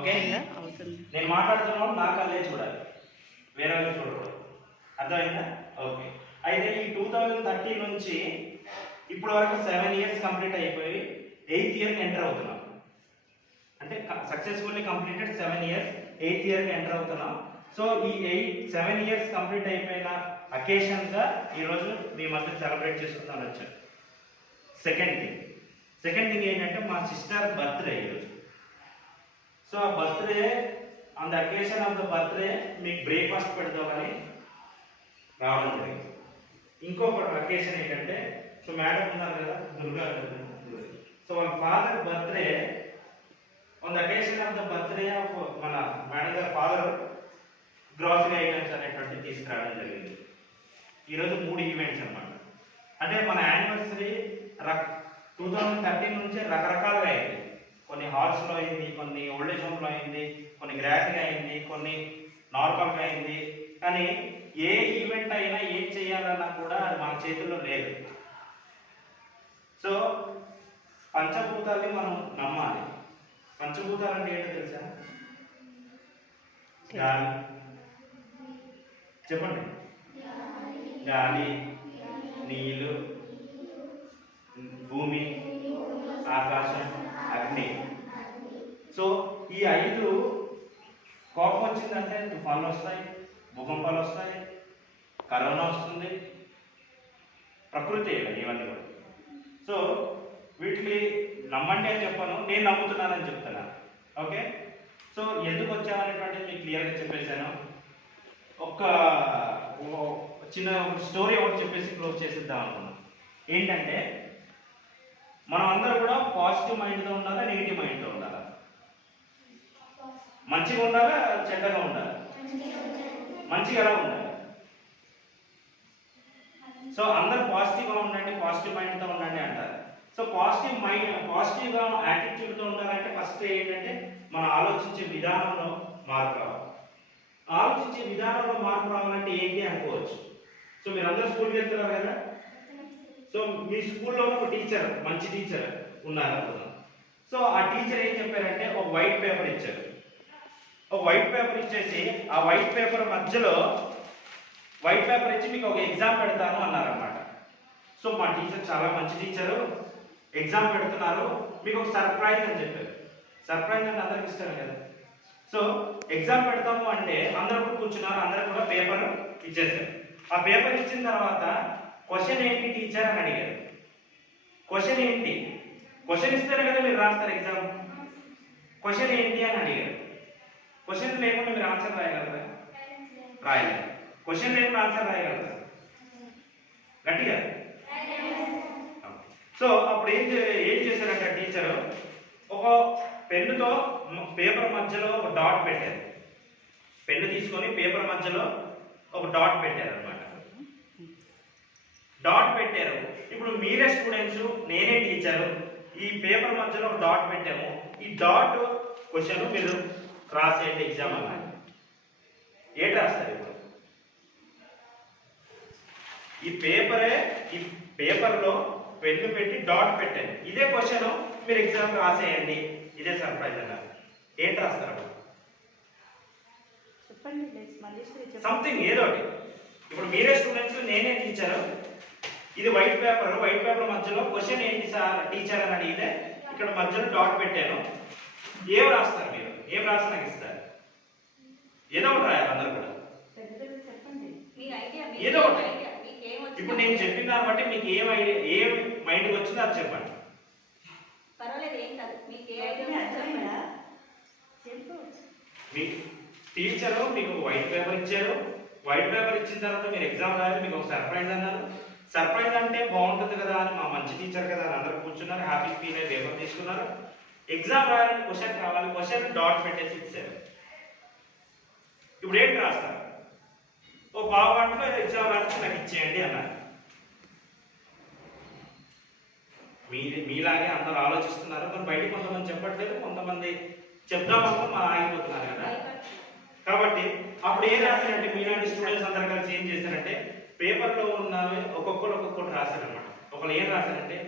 Okay, నేను మాట్లాడుతున్నాను నా కళ్ళే చూడాలి, వేరే వాళ్ళు చూడకూడదు. అర్థమైందా? ఓకే. అయితే ఈ 2013 నుంచి ఇప్పటి వరకు 7 ఇయర్స్ కంప్లీట్ అయిపోయి 8th ఇయర్కి ఎంటర్ అవుతున్నాం. అంటే సక్సెస్ఫుల్లీ కంప్లీటెడ్ 7 ఇయర్స్, 8th ఇయర్కి ఎంటర్ అవుతున్నాం. సో ఈ 7 ఇయర్స్ కంప్లీట్ అయిపోయిన అకేషన్గా ఈరోజు మీ మధ్య సెలబ్రేట్ చేసుకుందామని వచ్చాను. సెకండ్ థింగ్ ఏంటంటే మా సిస్టర్ బర్త్డే ఈరోజు. సో ఆ birthday, on the occasion of the birthday మీకు బ్రేక్ఫాస్ట్ పెడతామని రావడం జరిగింది. ఇంకొక అకేషన్ ఏంటంటే, సో మేడం ఉన్నారు కదా దుర్గా, సో వాళ్ళ father birthday, on the occasion of the birthday of మన మేడం గారి ఫాదర్ గ్రాసరీ ఐటమ్స్ అనేటువంటివి తీసుకురావడం జరిగింది. ఈరోజు 3 ఈవెంట్స్ అన్నమాట. అంటే మన యానివర్సరీ 2013 నుంచి రకరకాలుగా అయింది. కొన్ని హాల్స్లో అయింది, కొన్ని ఓల్డ్ ఏజ్ హోమ్లో అయింది, కొన్ని గ్రాండ్గా అయింది, కొన్ని నార్మల్గా అయింది. కానీ ఏ ఈవెంట్ అయినా ఏం చేయాలన్నా కూడా అది మన చేతుల్లో లేదు. సో పంచభూతాల్ని మనం నమ్మాలి. పంచభూతాలు అంటే ఏంటో తెలుసా? గాలి, చెప్పండి. గాలి, నీళ్ళు, భూమి, ఆకాశం, అగ్ని. సో ఈ 5 కోపం వచ్చిందంటే తుఫాన్లు వస్తాయి, భూకంపాలు వస్తాయి, కరోనా వస్తుంది, ప్రకృతి ఇవన్నీ కూడా. సో వీటిని నమ్మండి అని చెప్పాను, నేను నమ్ముతున్నానని చెప్తున్నాను. ఓకే, సో ఎందుకు వచ్చామనేటువంటిది మీకు క్లియర్గా చెప్పేశాను. ఒక చిన్న స్టోరీ ఒకటి చెప్పేసి క్లోజ్ చేసేద్దాం అనుకున్నాను. ఏంటంటే, మనం అందరూ కూడా పాజిటివ్ మైండ్తో ఉండాలా, నెగిటివ్ మైండ్తో ఉండాలా? మంచిగా ఉండాలా, చెడ్డగా ఉండాలా? మంచిగా ఎలా ఉండాలి? సో అందరూ పాజిటివ్గా ఉండండి, పాజిటివ్ మైండ్తో ఉండండి అంటారు. సో పాజిటివ్గా యాటిట్యూడ్తో ఉండాలంటే ఫస్ట్ ఏంటంటే మన ఆలోచించే విధానంలో మార్పు రావాలి. ఆలోచించే విధానంలో మార్పు రావాలంటే ఏంటి అనుకోవచ్చు. సో మీరు అందరూ స్కూల్కి వెళ్తున్నారు కదా. సో మీ స్కూల్లో ఒక టీచర్, మంచి టీచర్ ఉన్నారు అనుకుందాం. సో ఆ టీచర్ ఏం చెప్పారంటే ఒక వైట్ పేపర్ ఇచ్చారు. ఒక వైట్ పేపర్ ఇచ్చేసి ఆ వైట్ పేపర్ మధ్యలో వైట్ పేపర్ ఇచ్చి మీకు ఒక ఎగ్జామ్ పెడతాను అన్నారన్నమాట. సో మా టీచర్ చాలా మంచి టీచరు, ఎగ్జామ్ పెడుతున్నారు, మీకు ఒక సర్ప్రైజ్ అని చెప్పారు. సర్ప్రైజ్ అంటే అందరికి ఇష్టమే కదా. సో ఎగ్జామ్ పెడతాము అంటే అందరూ కూడా కూర్చున్నారు, అందరూ కూడా పేపర్ ఇచ్చేసారు. ఆ పేపర్ ఇచ్చిన తర్వాత క్వశ్చన్ ఏంటి టీచర్ అని అడిగారు. క్వశ్చన్ ఏంటి? క్వశ్చన్ ఇస్తారు కదా మీరు రాస్తారు ఎగ్జామ్. క్వశ్చన్ ఏంటి అని అడిగారు. క్వశ్చన్ లేకుండా మీరు ఆన్సర్ రాయగలరా? రాయలేదు. క్వశ్చన్ లేకుండా ఆన్సర్ రాయగలరా? గట్టిగా. సో అప్పుడు ఏం చేశారంటే టీచరు ఒక పెన్నుతో పేపర్ మధ్యలో ఒక డాట్ పెట్టారు. పెన్ను తీసుకొని పేపర్ మధ్యలో ఒక డాట్ పెట్టారు అనమాట. డాట్ పెట్టారు. ఇప్పుడు మీరే స్టూడెంట్స్, నేనే టీచరు, ఈ పేపర్ మధ్యలో ఒక డాట్ పెట్టాము. ఈ డాట్ క్వశ్చన్ మీరు రాసేయండి ఎగ్జామ్ అన్నారు. ఏంటి రాస్తారు ఇప్పుడు? ఈ పేపర్లో పెన్ను పెట్టి డాట్ పెట్టాను, ఇదే క్వశ్చన్ మీరు ఎగ్జామ్ రాసేయండి, ఇదే సర్ప్రైజ్ అన్నారు. ఏంటి రాస్తారు? సంథింగ్ ఏదో ఒకటి. ఇప్పుడు మీరే స్టూడెంట్స్, నేనే టీచరు, ఇది వైట్ పేపర్ మధ్యలో క్వశ్చన్ ఏంటి సార్ టీచర్ అని అడిగితే ఇక్కడ మధ్యలో డాట్ పెట్టాను. ఏం రాస్తారు మీరు? ఏం రాసి నాకు ఇస్తారు? ఏదో ఒకటి రాయాలి అందరు కూడా, ఏదో ఒకటి. ఇప్పుడు నేను చెప్పిన దాన్ని బట్టి మీకు ఏం ఐడియా, ఏం మైండ్కి వచ్చిందో అది చెప్పండి. మీ టీచరు మీకు వైట్ పేపర్ ఇచ్చారు. వైట్ పేపర్ ఇచ్చిన తర్వాత మీరు ఎగ్జామ్ రాయాలి, మీకు ఒక సర్ప్రైజ్ అన్నారు. సర్ప్రైజ్ అంటే బాగుంటుంది కదా అని, మా మంచి టీచర్ కదా అని అందరూ కూర్చున్నారు, హ్యాపీ ఫీల్ అయ్యి పేపర్ తీసుకున్నారు. ఎగ్జామ్ రాయాలని క్వశ్చన్ కావాలి, క్వశ్చన్ డాట్ పెట్టేసి ఇచ్చారు. ఇప్పుడు ఏంటి రాస్తారు? ఓ పావు గంటలో ఎగ్జామ్ రాస్తే నాకు ఇచ్చేయండి అన్నారు. మీలాగే అందరూ ఆలోచిస్తున్నారు. మరి బయట కొంతమంది చెప్పట్లేదు, కొంతమంది చెప్దామనుకో మా ఆగిపోతున్నారు కదా. కాబట్టి అప్పుడు ఏం రాశారంటే మీలాంటి స్టూడెంట్స్ అందరు కలిసి ఏం చేశారంటే పేపర్లో ఉన్నవి ఒక్కొక్కటి రాశారనమాట. ఒకళ్ళు ఏం రాశారంటే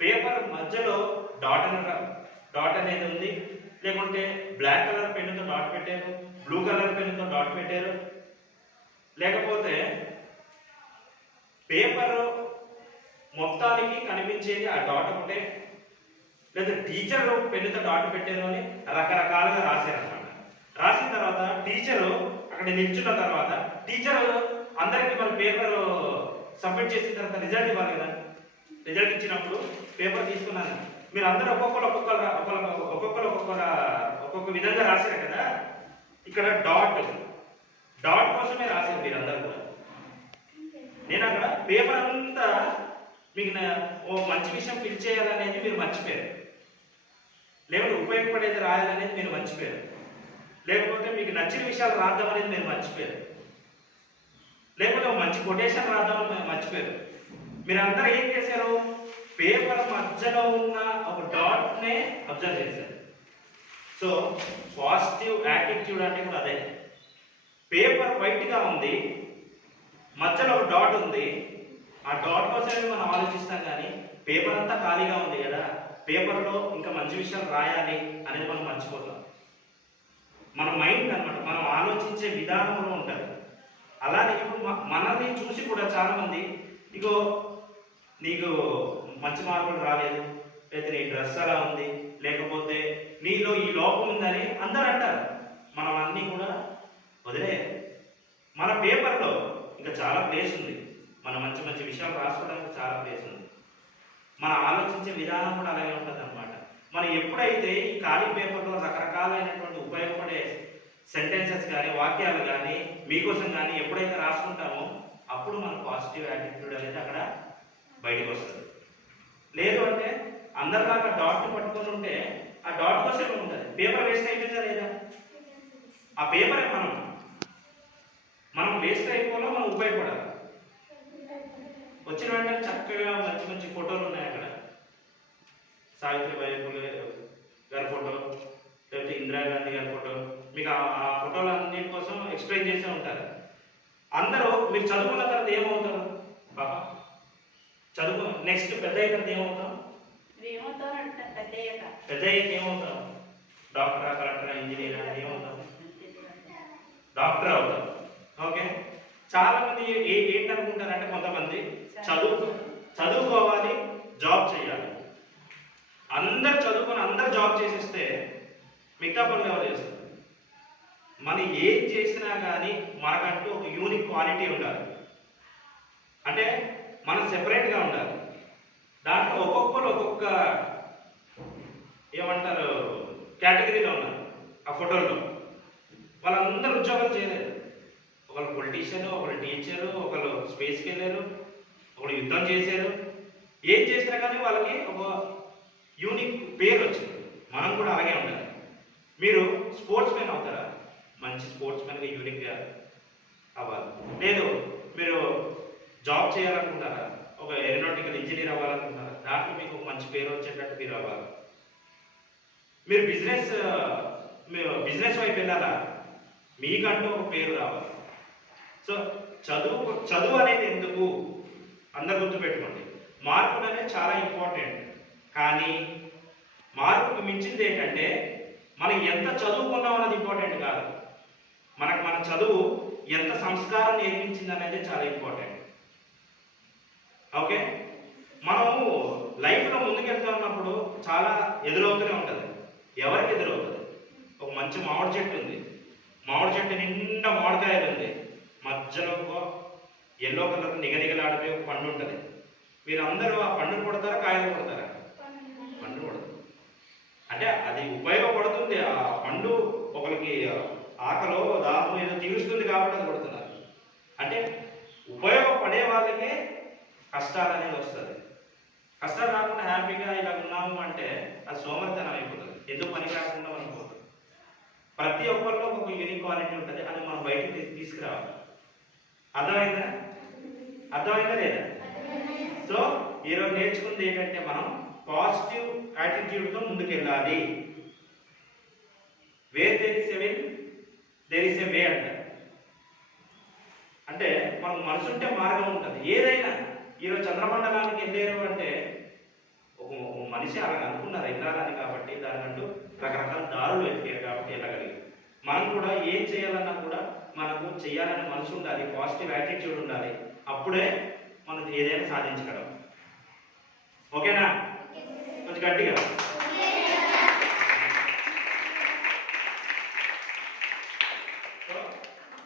పేపర్ మధ్యలో డాట్ అనేది ఉంది, లేకుంటే బ్లాక్ కలర్ పెట్టారు, లేకపోతే పేపర్ మొత్తానికి కనిపించేది ఆ డాట్ ఒకటే, లేదా టీచర్ పెన్నుతో డాట్ పెట్టారు అని రకరకాలుగా రాశారనమాట. రాసిన తర్వాత టీచరు అక్కడ నిల్చున్న తర్వాత టీచర్ అందరికీ మరి పేపర్ సబ్మిట్ చేసిన తర్వాత రిజల్ట్ ఇవ్వాలి కదా. రిజల్ట్ ఇచ్చినప్పుడు పేపర్ తీసుకున్నాను, మీరు అందరూ ఒక్కొక్క విధంగా రాశారు కదా. ఇక్కడ డాట్ కోసమే రాశారు మీరందరూ కూడా. నేను అక్కడ పేపర్ అంతా మీకు ఓ మంచి విషయం ఫిల్ చేయాలనేది మీరు మర్చిపోయారు, లేకపోతే ఉపయోగపడేది రాయాలనేది మీరు మర్చిపోయారు, లేకపోతే మీకు నచ్చిన విషయాలు రాద్దాం అనేది మీరు మర్చిపోయారు, లేకపోతే మంచి కొటేషన్ రాద్దామని మీరు మర్చిపోయారు. మీరు అందరూ ఏం చేశారు, పేపర్ మధ్యలో ఉన్న ఒక డాట్నే అబ్జర్వ్ చేశారు. సో పాజిటివ్ యాటిట్యూడ్ అంటే కూడా అదే. పేపర్ వైట్గా ఉంది, మధ్యలో ఒక డాట్ ఉంది, ఆ డాట్ కోసమే మనం ఆలోచిస్తాం, కానీ పేపర్ అంతా ఖాళీగా ఉంది కదా, పేపర్లో ఇంకా మంచి విషయాలు రాయాలి అనేది మనం మర్చిపోతాం. మన మైండ్ అన్నమాట, మనం ఆలోచించే విధానంలో ఉంటుంది. అలానే ఇప్పుడు మనల్ని చూసి కూడా చాలామంది ఇగో నీకు మంచి మార్కులు రాలేదు, లేదా నీ డ్రెస్ అలా ఉంది, లేకపోతే నీలో ఈ లోపం ఉందని అందరూ అంటారు. మనం అన్నీ కూడా వదిలే, మన పేపర్లో ఇంకా చాలా ప్లేస్ ఉంది, మన మంచి మంచి విషయాలు రాసుకోవడానికి చాలా ప్లేస్ ఉంది. మన ఆలోచించే విధానం కూడా అలాగే ఉంటుంది అనమాట. మనం ఎప్పుడైతే ఈ ఖాళీ పేపర్లో రకరకాలైనటువంటి ఉపయోగపడే సెంటెన్సెస్ కానీ వాక్యాలు కానీ మీకోసం కానీ ఎప్పుడైతే రాసుకుంటామో అప్పుడు మన పాజిటివ్ యాటిట్యూడ్ అనేది అక్కడ బయటకు వస్తుంది. లేదు అంటే అందరిలాగా డాట్ని పట్టుకొని ఉంటే ఆ డాట్ కోసమే ఉంటుంది, పేపర్ వేస్ట్ అయిపోయిందా లేదా, ఆ పేపరే మనం వేస్ట్ అయిపోవాలో మనం ఉపయోగపడాలి. వచ్చిన వెంటనే చక్కగా మంచి మంచి ఫోటోలు ఉన్నాయి అక్కడ, సావిత్రిబాయి ఫులే గారి ఫోటో, లేకపోతే ఇందిరాగాంధీ గారి ఫోటో, మీకు ఆ ఫోటోలు అన్నింటి కోసం ఎక్స్ప్లెయిన్ చేసే ఉంటారు. అందరూ మీరు చదువుకున్న తర్వాత ఏమవుతారు, పాప చదువు నెక్స్ట్ పెద్ద అయిన ఏమవుతాం, పెద్ద అయ్యాక ఏమవుతాం, డాక్టరా, కలెక్టరా, ఇంజనీరా, ఏమవుతాం, డాక్టర్ అవుతాం. ఓకే, చాలా మంది ఏంటనుకుంటారంటే కొంతమంది చదువుకోవాలి, జాబ్ చేయాలి. అందరు చదువుకొని అందరు జాబ్ చేసేస్తే మిగతా పనులు ఎవరు చేస్తారు? మనం ఏం చేసినా కానీ మనకంటూ ఒక యూనిక్ క్వాలిటీ ఉండాలి, అంటే మనం సెపరేట్గా ఉండాలి. దాంట్లో ఒక్కొక్కరు ఒక్కొక్క ఏమంటారు కేటగిరీలో ఉన్నారు. ఆ ఫోటోల్లో వాళ్ళందరూ ఉద్యోగాలు చేయలేదు. ఒకళ్ళు పొలిటీషియన్, ఒకళ్ళు టీచరు, ఒకళ్ళు స్పేస్కి వెళ్ళారు, ఒకళ్ళు యుద్ధం చేశారు. ఏం చేసినా కానీ వాళ్ళకి ఒక యూనిక్ పేరు వచ్చింది. మనం కూడా అలాగే ఉండాలి. మీరు స్పోర్ట్స్ మ్యాన్ అవుతారా, మంచి స్పోర్ట్స్ మ్యాన్గా యూనిక్గా అవ్వాలి. లేదు మీరు జాబ్ చేయాలనుకుంటారా, ఒక ఏరోనాటికల్ ఇంజనీర్ అవ్వాలనుకుంటారా, దాంట్లో మీకు ఒక మంచి పేరు వచ్చేటట్టు మీరు అవ్వాలి. మీరు బిజినెస్ వైపు వెళ్ళాలా, మీకంటూ ఒక పేరు రావాలి. సో చదువు అనేది ఎందుకు అందరు గుర్తుపెట్టుకోండి. మార్కులు అనేది చాలా ఇంపార్టెంట్, కానీ మార్కుకు మించింది ఏంటంటే మనం ఎంత చదువుకున్నాం అన్నది ఇంపార్టెంట్ కాదు. మన చదువు ఎంత సంస్కారం నేర్పించింది అనేది చాలా ఇంపార్టెంట్. ఓకే, మనము లైఫ్లో ముందుకెళ్తూ ఉన్నప్పుడు చాలా ఎదురవుతూనే ఉంటుంది. ఎవరికి ఎదురవుతుంది? ఒక మంచి మామిడి చెట్టు ఉంది, మామిడి చెట్టు నిండా మామిడికాయలు ఉంది, మధ్యలో ఎల్లో కలర్ నిగనిగలాడిపోయి ఒక పండు ఉంటుంది. మీరు అందరూ ఆ పండును కొడతారా, కాయలు కొడతారా? పండు కొడతారు. అంటే అది ఉపయోగపడుతుంది, ఆ పండు ఒకరికి ఆకలో దాహం ఏదో తీరుస్తుంది కాబట్టి అది కొడుతున్నారు. అంటే ఉపయోగపడే వాళ్ళకే కష్టాలు అనేది వస్తుంది. కష్టాలు రాకుండా హ్యాపీగా ఇలా ఉన్నాము అంటే అది సోమరితనం అయిపోతుంది, ఎందుకు పని కాకుండా మనం పోతుంది. ప్రతి ఒక్కరిలో ఒక యూనిక్ క్వాలిటీ ఉంటుంది, అది మనం బయటకు తీసుకురావాలి. అర్థమైందా లేదా? సో ఈరోజు నేర్చుకుంది ఏంటంటే మనం పాజిటివ్ యాటిట్యూడ్తో ముందుకెళ్ళాలి. Where there is a will there is a way అంటారు. అంటే మనకు మనసు ఉంటే మార్గం ఉంటుంది. ఏదైనా ఈరోజు చంద్రమండలానికి వెళ్ళారు అంటే ఒక మనిషి అలా అనుకున్నారు వెళ్ళాలని, కాబట్టి దానికంటూ రకరకాల దారులు వెతికారు కాబట్టి వెళ్ళగలిగారు. మనం కూడా ఏం చేయాలన్నా కూడా మనకు చేయాలని మనసు ఉండాలి, పాజిటివ్ యాటిట్యూడ్ ఉండాలి. అప్పుడే మనం ఏదైనా సాధించగలం. ఓకేనా? కొంచెం గట్టిగా.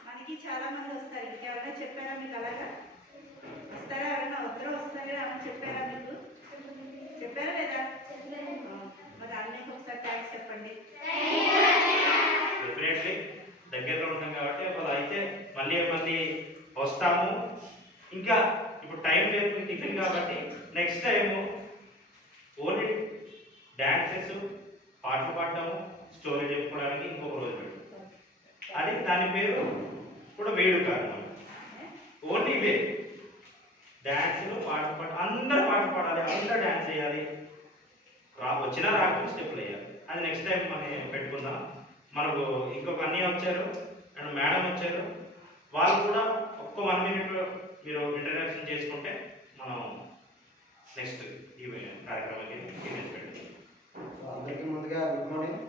మనకి చాలా మంది వస్తారు. ఇంకెవరైనా చెప్పారా మీకు అలాగా? వస్తారా? ఎవరైనా వద్దరు వస్తారా అని చెప్పారా మీకు? చెప్పారా లేదా? మరి అన్నయ్యకి ఒకసారి థ్యాంక్స్ చెప్పండి. డెఫినెట్లీ దగ్గరలో ఉంటాం కాబట్టి అయితే మళ్ళీ వస్తాము. ఇంకా ఇప్పుడు టైం లేదు టిఫిన్ కాబట్టి నెక్స్ట్ టైము ఓన్లీ డ్యాన్సెస్, పాటలు పాడటము, స్టోరీ చెప్పుకోవడానికి ఇంకొక రోజు పెడతాం. అది దాని పేరు కూడా వేడుక అన్నమాట. ఓన్లీ ఇవే డ్యాన్సులు, పాటలు అందరూ పాటలు పాడాలి, అందరూ డ్యాన్స్ చేయాలి, వచ్చినా రాకుండా స్టెప్లు వేయాలి. అది నెక్స్ట్ టైం మనం పెట్టుకుందాం. మనకు ఇంకొక అన్నయ్య వచ్చారు అండ్ మేడం వచ్చారు. వాళ్ళు కూడా ఒక్క 1 minute మీరు ఇంట్రడక్షన్ చేసుకుంటే మనం నెక్స్ట్ ఈ కార్యక్రమానికి పెట్టుకుంటాం. అందరికీ ముందుగా గుడ్ మార్నింగ్.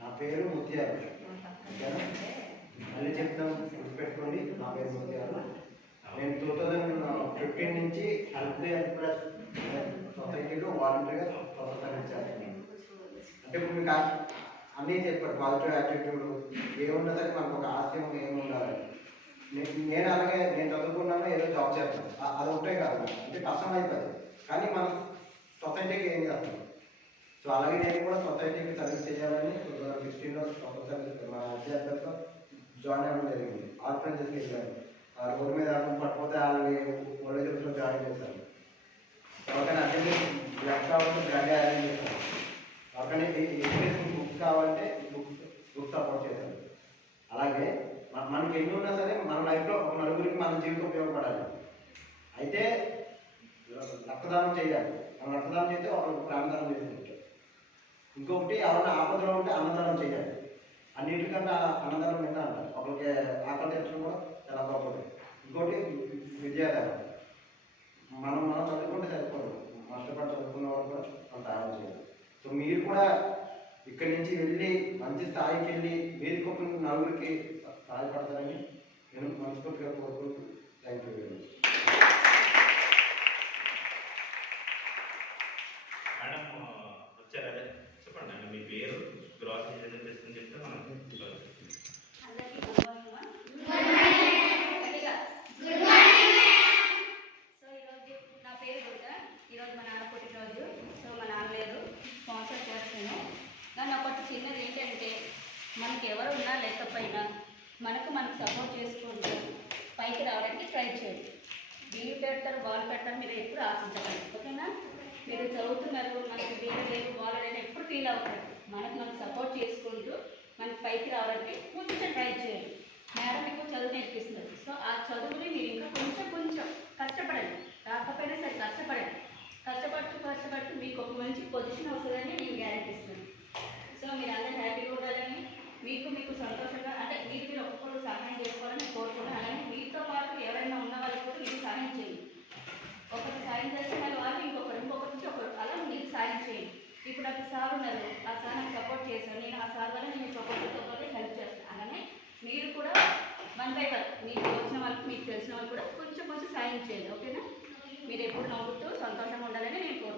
నా పేరు ముత్యాలు. మళ్ళీ చెప్తాం, గుర్తుపెట్టుకోండి. నా పేరు ముత్యాలు. నేను 2015 నుంచి హెల్ప్ ప్లస్ సొసైటీలో వాలంటీర్గా సర్వీస్ చేస్తున్నాను. అంటే ఇప్పుడు మీకు అన్నీ చెప్పారు, పాజిటివ్ యాటిట్యూడ్ ఏమున్నా సరే మనకు ఒక ఆశయం ఏమి ఉండాలి. నేను అలాగే నేను చదువుకున్నాను, ఏదో జాబ్ చేస్తాను, అది ఒకటే కాదు. అంటే కష్టం అయిపోతుంది, కానీ మనం సొసైటీకి ఏం చేస్తాం. సో అలాగే నేను కూడా సొసైటీకి సర్వీస్ చేయాలని 2016లో సొంత సర్వీస్ మా అధ్యాపకులతో జాయిన్ అవ్వడం జరిగింది. ఆర్గనైజేషన్ వెళ్ళాను. ఆ రోడ్డు మీద పడిపోతే వాళ్ళని ఓల్డ్ ఏజ్లో జాయిన్ చేశాను. ఎవరికైనా అటెండెన్స్ బ్లాక్ కావాలంటే బ్లాక్ అరేంజ్ చేశాను. ఎవరికైనా ఎడ్యుకేషన్ బుక్ కావాలంటే బుక్ సపోర్ట్ చేశాను. అలాగే మనకి ఎన్ని ఉన్నా సరే మన లైఫ్లో ఒక నలుగురికి మన జీవితం ఉపయోగపడాలి. అయితే రక్తదానం చేయాలి. మనం రక్తదానం చేస్తే ఒకరికి ప్రాణదానం చేసినట్టు. ఇంకొకటి ఎవరైనా ఆపదలో ఉంటే అన్నదానం చేయాలి. అన్నింటికన్నా అన్నదానం విన్నా అంటారు. ఒకరికి ఆకలి తెచ్చడం కూడా చాలా గొప్పది. ఇంకోటి విద్యాదానం. మనం చదువుకుంటే సరిపోదు, కష్టపడి చదువుకున్న వాళ్ళు కూడా మనం సహాయం చేయాలి. సో మీరు కూడా ఇక్కడి నుంచి వెళ్ళి మంచి స్థాయికి వెళ్ళి మీరు ఒక నలుగురికి సహాయపడతారని నేను మనస్ఫూర్తిగా కోరుకుంటూ thank you very much. Madam వచ్చారా? చెప్పండి మేడం, మీ పేరు, గ్రాసరీ రిజర్వేషన్ చెప్తే మనం ఈరోజు మా నాన్న పుట్టినరోజు. సో మా నాన్న లేరు, స్పాన్సర్ చేస్తాను. కానీ ఒకటి చిన్నది ఏంటంటే, మనకి ఎవరు ఉన్నా లేకపోయినా మనకు సపోర్ట్ చేసుకుంటూ పైకి రావడానికి ట్రై చేయండి. వీళ్ళు పెడతారు, వాళ్ళు పెడతారు, మీరు ఎప్పుడు ఆశించకండి. ఓకేనా? మీరు చదువుతున్నారు, మనకి వీళ్ళు లేదు, వాళ్ళు లేదు ఎప్పుడు ఫీల్ అవుతారు. మనకు సపోర్ట్ చేసుకుంటూ మనకి పైకి రావడానికి కొంచెం ట్రై చేయండి. మేడం మీకు చదువు నేర్పిస్తున్నారు. సో ఆ చదువుని మీరు ఇంకా కొంచెం కష్టపడండి. రాకపోయినా సరే కష్టపడుతూ మీకు ఒక మంచి పొజిషన్ వస్తుందని నేను గ్యారెంటీ ఇస్తున్నాను. సో మీరు అందరూ హ్యాపీగా ఉండాలని, మీకు సంతోషంగా, అంటే మీరు ఒక్కొక్కరు సహాయం చేసుకోవాలని కోరుకున్నాను. అలాగే మీతో పాటు ఎవరైనా ఉన్న వాళ్ళకి కూడా మీరు సహాయం చేయండి. ఒకరికి సాయం చేస్తే మళ్ళీ వాళ్ళు ఇంకొకరికి ఒకరు అలా మీరు సాయం చేయండి. ఇప్పుడు నాకు సార్ ఉన్నారు, ఆ సార్ నాకు సపోర్ట్ చేశాను, నేను ఆ సార్ వల్ల నేను సపోర్ట్ హెల్ప్ చేస్తాను. అలానే మీరు కూడా 1 by 1 మీకు వచ్చిన వాళ్ళకి, మీకు తెలిసిన వాళ్ళు కూడా కొంచెం సాయం చేయండి. ఓకేనా? మీరు ఎప్పుడు నవ్వుతూ సంతోషంగా ఉండాలని నేను కోరుకుంటున్నాను.